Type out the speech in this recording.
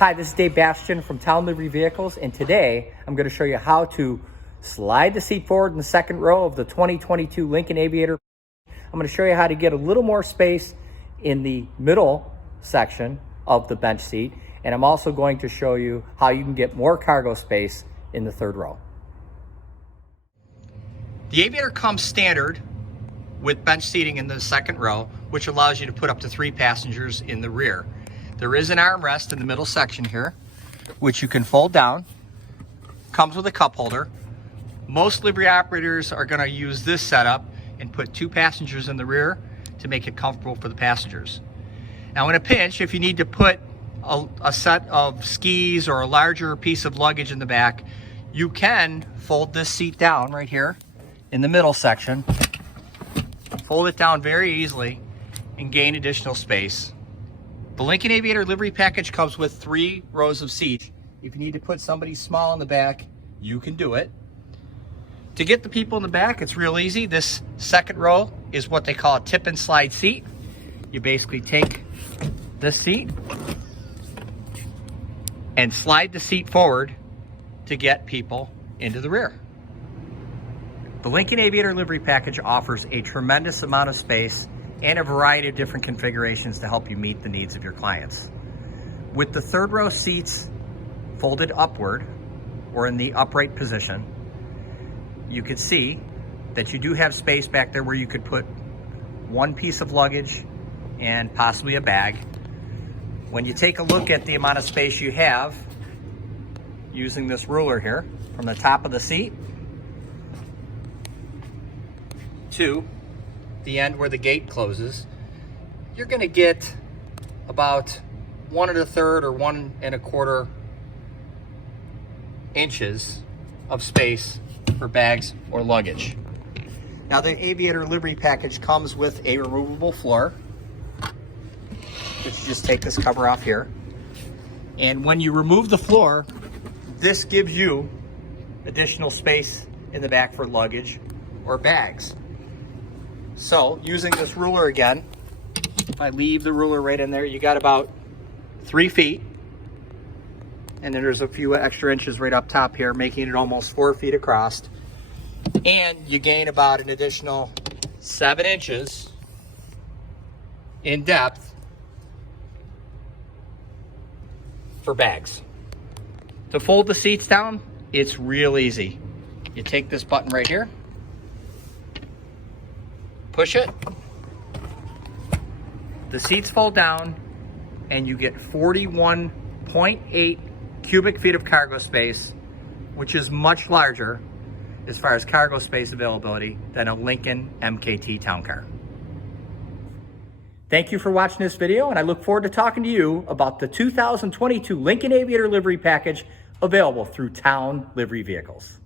Hi, this is Dbastian from Towne Livery Vehicles, and today I'm going to show you how to slide the seat forward in the second row of the 2022 Lincoln Aviator. I'm going to show you how to get a little more space in the middle section of the bench seat, and I'm also going to show you how you can get more cargo space in the third row. The Aviator comes standard with bench seating in the second row, which allows you to put up to 3 passengers in the rear. There is an armrest in the middle section here, which you can fold down. Comes with a cup holder. Most livery operators are going to use this setup and put 2 passengers in the rear to make it comfortable for the passengers. Now in a pinch, if you need to put a set of skis or a larger piece of luggage in the back, you can fold this seat down right here in the middle section. Fold it down very easily and gain additional space. The Lincoln Aviator Livery Package comes with 3 rows of seats. If you need to put somebody small in the back, you can do it. To get the people in the back, it's real easy. This second row is what they call a tip and slide seat. You basically take this seat and slide the seat forward to get people into the rear. The Lincoln Aviator Livery Package offers a tremendous amount of space and a variety of different configurations to help you meet the needs of your clients. With the third row seats folded upward or in the upright position, you can see that you do have space back there where you could put 1 piece of luggage and possibly a bag. When you take a look at the amount of space you have using this ruler here, from the top of the seat to the end where the gate closes, you're going to get about 1 1/3 or 1 1/4 inches of space for bags or luggage. Now the Aviator Livery Package comes with a removable floor. You just take this cover off here, and when you remove the floor, this gives you additional space in the back for luggage or bags. So using this ruler again, if I leave the ruler right in there, you got about 3 feet. And then there's a few extra inches right up top here, making it almost 4 feet across. And you gain about an additional 7 inches in depth for bags. To fold the seats down, it's real easy. You take this button right here, push it, the seats fold down, and you get 41.8 cubic feet of cargo space, which is much larger as far as cargo space availability than a Lincoln MKT town car. Thank you for watching this video, and I look forward to talking to you about the 2022 Lincoln Aviator Livery Package available through Towne Livery Vehicles.